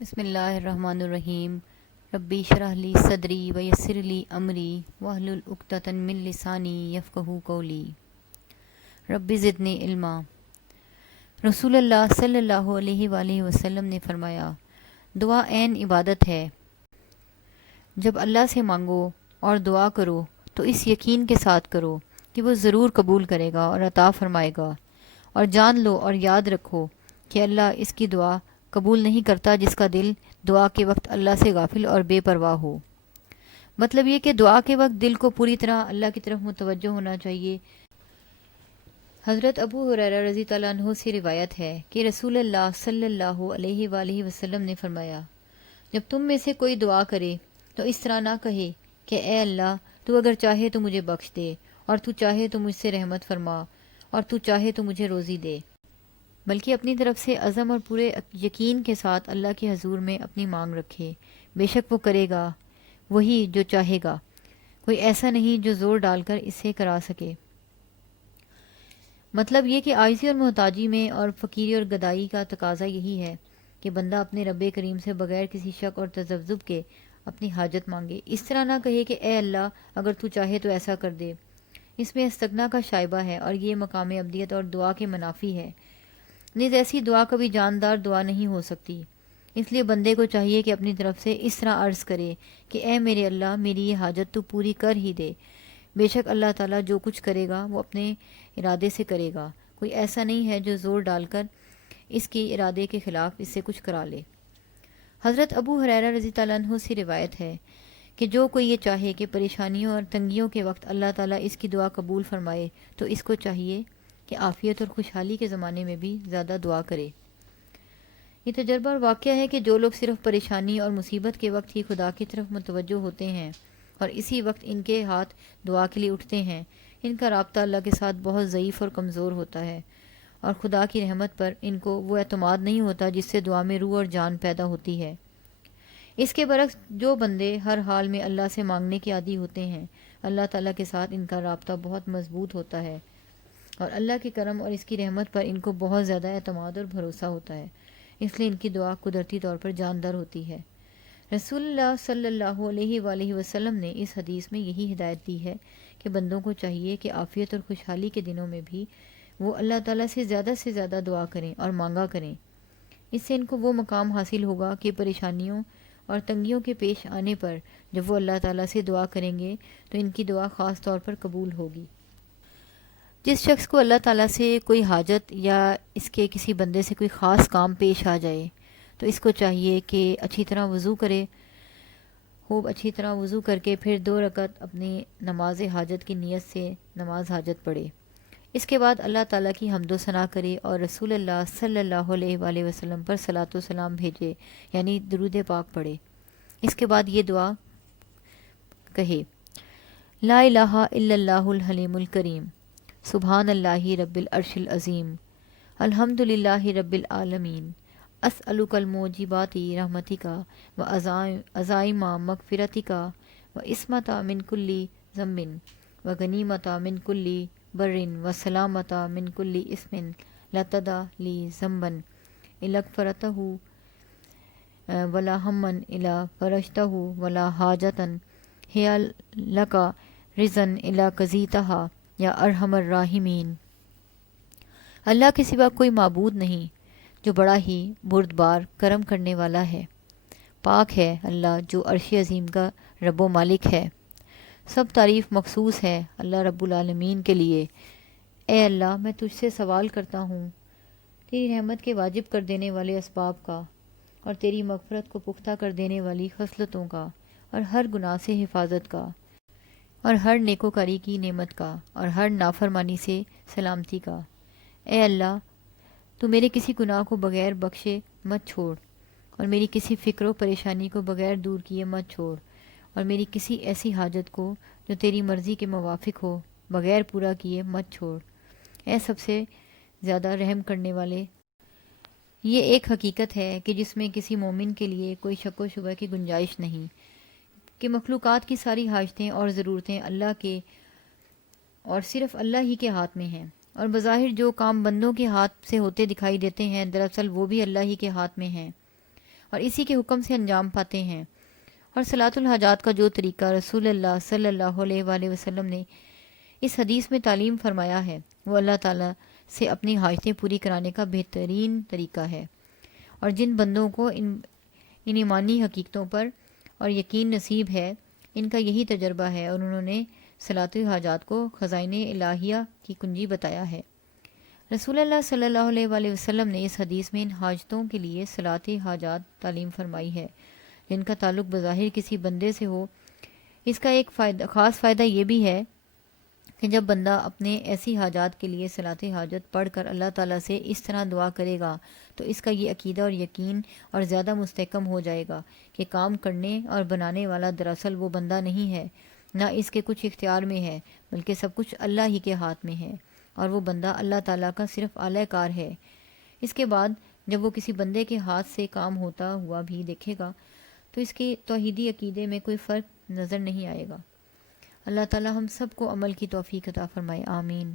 بسم اللہ الرحمن الرحیم۔ ربی شرح لی صدری ویسر لی امری واحلل عقدۃ من لسانی یفقہوا قولی۔ ربی زدنی علما۔ رسول اللہ صلی اللہ علیہ وآلہ وسلم نے فرمایا، دعا عین عبادت ہے۔ جب اللہ سے مانگو اور دعا کرو تو اس یقین کے ساتھ کرو کہ وہ ضرور قبول کرے گا اور عطا فرمائے گا، اور جان لو اور یاد رکھو کہ اللہ اس کی دعا قبول نہیں کرتا جس کا دل دعا کے وقت اللہ سے غافل اور بے پرواہ ہو۔ مطلب یہ کہ دعا کے وقت دل کو پوری طرح اللہ کی طرف متوجہ ہونا چاہیے۔ حضرت ابو ہریرہ رضی اللہ عنہ سے روایت ہے کہ رسول اللہ صلی اللہ علیہ وآلہ وسلم نے فرمایا، جب تم میں سے کوئی دعا کرے تو اس طرح نہ کہے کہ اے اللہ تو اگر چاہے تو مجھے بخش دے، اور تو چاہے تو مجھ سے رحمت فرما، اور تو چاہے تو مجھے روزی دے، بلکہ اپنی طرف سے عزم اور پورے یقین کے ساتھ اللہ کے حضور میں اپنی مانگ رکھے۔ بے شک وہ کرے گا وہی جو چاہے گا، کوئی ایسا نہیں جو زور ڈال کر اسے کرا سکے۔ مطلب یہ کہ عاجزی اور محتاجی میں اور فقیری اور گدائی کا تقاضا یہی ہے کہ بندہ اپنے رب کریم سے بغیر کسی شک اور تذبذب کے اپنی حاجت مانگے۔ اس طرح نہ کہے کہ اے اللہ اگر تو چاہے تو ایسا کر دے، اس میں استغنا کا شائبہ ہے اور یہ مقام عبدیت اور دعا کے منافی ہے۔ نیز ایسی دعا کبھی جاندار دعا نہیں ہو سکتی، اس لیے بندے کو چاہیے کہ اپنی طرف سے اس طرح عرض کرے کہ اے میرے اللہ میری یہ حاجت تو پوری کر ہی دے۔ بے شک اللہ تعالیٰ جو کچھ کرے گا وہ اپنے ارادے سے کرے گا، کوئی ایسا نہیں ہے جو زور ڈال کر اس کے ارادے کے خلاف اس سے کچھ کرا لے۔ حضرت ابو ہریرہ رضی اللہ عنہ سے روایت ہے کہ جو کوئی یہ چاہے کہ پریشانیوں اور تنگیوں کے وقت اللہ تعالیٰ اس کی دعا قبول فرمائے تو اس کو چاہیے کہ عافیت اور خوشحالی کے زمانے میں بھی زیادہ دعا کرے۔ یہ تجربہ اور واقعہ ہے کہ جو لوگ صرف پریشانی اور مصیبت کے وقت ہی خدا کی طرف متوجہ ہوتے ہیں اور اسی وقت ان کے ہاتھ دعا کے لیے اٹھتے ہیں، ان کا رابطہ اللہ کے ساتھ بہت ضعیف اور کمزور ہوتا ہے، اور خدا کی رحمت پر ان کو وہ اعتماد نہیں ہوتا جس سے دعا میں روح اور جان پیدا ہوتی ہے۔ اس کے برعکس جو بندے ہر حال میں اللہ سے مانگنے کے عادی ہوتے ہیں، اللہ تعالیٰ کے ساتھ ان کا رابطہ بہت مضبوط ہوتا ہے، اور اللہ کے کرم اور اس کی رحمت پر ان کو بہت زیادہ اعتماد اور بھروسہ ہوتا ہے، اس لیے ان کی دعا قدرتی طور پر جاندار ہوتی ہے۔ رسول اللہ صلی اللہ علیہ وآلہ وسلم نے اس حدیث میں یہی ہدایت دی ہے کہ بندوں کو چاہیے کہ عافیت اور خوشحالی کے دنوں میں بھی وہ اللہ تعالیٰ سے زیادہ دعا کریں اور مانگا کریں۔ اس سے ان کو وہ مقام حاصل ہوگا کہ پریشانیوں اور تنگیوں کے پیش آنے پر جب وہ اللہ تعالیٰ سے دعا کریں گے تو ان کی دعا خاص طور پر قبول ہوگی۔ جس شخص کو اللہ تعالیٰ سے کوئی حاجت یا اس کے کسی بندے سے کوئی خاص کام پیش آ جائے تو اس کو چاہیے کہ اچھی طرح وضو کرے، خوب اچھی طرح وضو کر کے پھر 2 رکعت اپنی نماز حاجت کی نیت سے نماز حاجت پڑھے۔ اس کے بعد اللہ تعالیٰ کی حمد و ثنا کرے اور رسول اللہ صلی اللہ علیہ وآلہ وسلم پر صلاۃ و سلام بھیجے، یعنی درود پاک پڑھے۔ اس کے بعد یہ دعا کہے، لا الہ الا اللہ الحلیم الکریم، سبحان اللہ رب العرش العظیم، الحمد للہ رب العالمین، اسألک الموجبات رحمتک و عزائم مغفرتک و عصمت من کل ذنب و غنیمت من کل بر و سلامت من کل اسم لا تدع لی ذنبا الا غفرتہ ولا ہما الا فرجتہ ولا حاجتا ہی لک رضا الا قضیتہا یا ارحم الراحمین۔ اللہ کے سوا کوئی معبود نہیں جو بڑا ہی بردبار کرم کرنے والا ہے۔ پاک ہے اللہ جو عرش عظیم کا رب و مالک ہے۔ سب تعریف مخصوص ہے اللہ رب العالمین کے لیے۔ اے اللہ میں تجھ سے سوال کرتا ہوں تیری رحمت کے واجب کر دینے والے اسباب کا، اور تیری مغفرت کو پختہ کر دینے والی خصلتوں کا، اور ہر گناہ سے حفاظت کا، اور ہر نیکوکاری کی نعمت کا، اور ہر نافرمانی سے سلامتی کا۔ اے اللہ تو میرے کسی گناہ کو بغیر بخشے مت چھوڑ، اور میری کسی فکر و پریشانی کو بغیر دور کیے مت چھوڑ، اور میری کسی ایسی حاجت کو جو تیری مرضی کے موافق ہو بغیر پورا کیے مت چھوڑ۔ اے سب سے زیادہ رحم کرنے والے، یہ ایک حقیقت ہے کہ جس میں کسی مومن کے لیے کوئی شک و شبہ کی گنجائش نہیں کہ مخلوقات کی ساری حاجتیں اور ضرورتیں اللہ کے اور صرف اللہ ہی کے ہاتھ میں ہیں، اور بظاہر جو کام بندوں کے ہاتھ سے ہوتے دکھائی دیتے ہیں دراصل وہ بھی اللہ ہی کے ہاتھ میں ہیں، اور اسی کے حکم سے انجام پاتے ہیں۔ اور صلاۃ الحاجات کا جو طریقہ رسول اللہ صلی اللہ علیہ وآلہ وسلم نے اس حدیث میں تعلیم فرمایا ہے، وہ اللہ تعالیٰ سے اپنی حاجتیں پوری کرانے کا بہترین طریقہ ہے۔ اور جن بندوں کو ان ایمانی حقیقتوں پر اور یقین نصیب ہے، ان کا یہی تجربہ ہے، اور انہوں نے صلاۃ الحاجات کو خزائن الہیہ کی کنجی بتایا ہے۔ رسول اللہ صلی اللہ علیہ وآلہ وسلم نے اس حدیث میں ان حاجتوں کے لیے صلاۃ حاجات تعلیم فرمائی ہے جن کا تعلق بظاہر کسی بندے سے ہو۔ اس کا ایک خاص فائدہ یہ بھی ہے کہ جب بندہ اپنے ایسی حاجات کے لیے صلاۃ حاجت پڑھ کر اللہ تعالیٰ سے اس طرح دعا کرے گا تو اس کا یہ عقیدہ اور یقین اور زیادہ مستحکم ہو جائے گا کہ کام کرنے اور بنانے والا دراصل وہ بندہ نہیں ہے، نہ اس کے کچھ اختیار میں ہے، بلکہ سب کچھ اللہ ہی کے ہاتھ میں ہے، اور وہ بندہ اللہ تعالیٰ کا صرف اعلی کار ہے۔ اس کے بعد جب وہ کسی بندے کے ہاتھ سے کام ہوتا ہوا بھی دیکھے گا تو اس کے توحیدی عقیدے میں کوئی فرق نظر نہیں آئے گا۔ اللہ تعالیٰ ہم سب کو عمل کی توفیق عطا فرمائے، آمین۔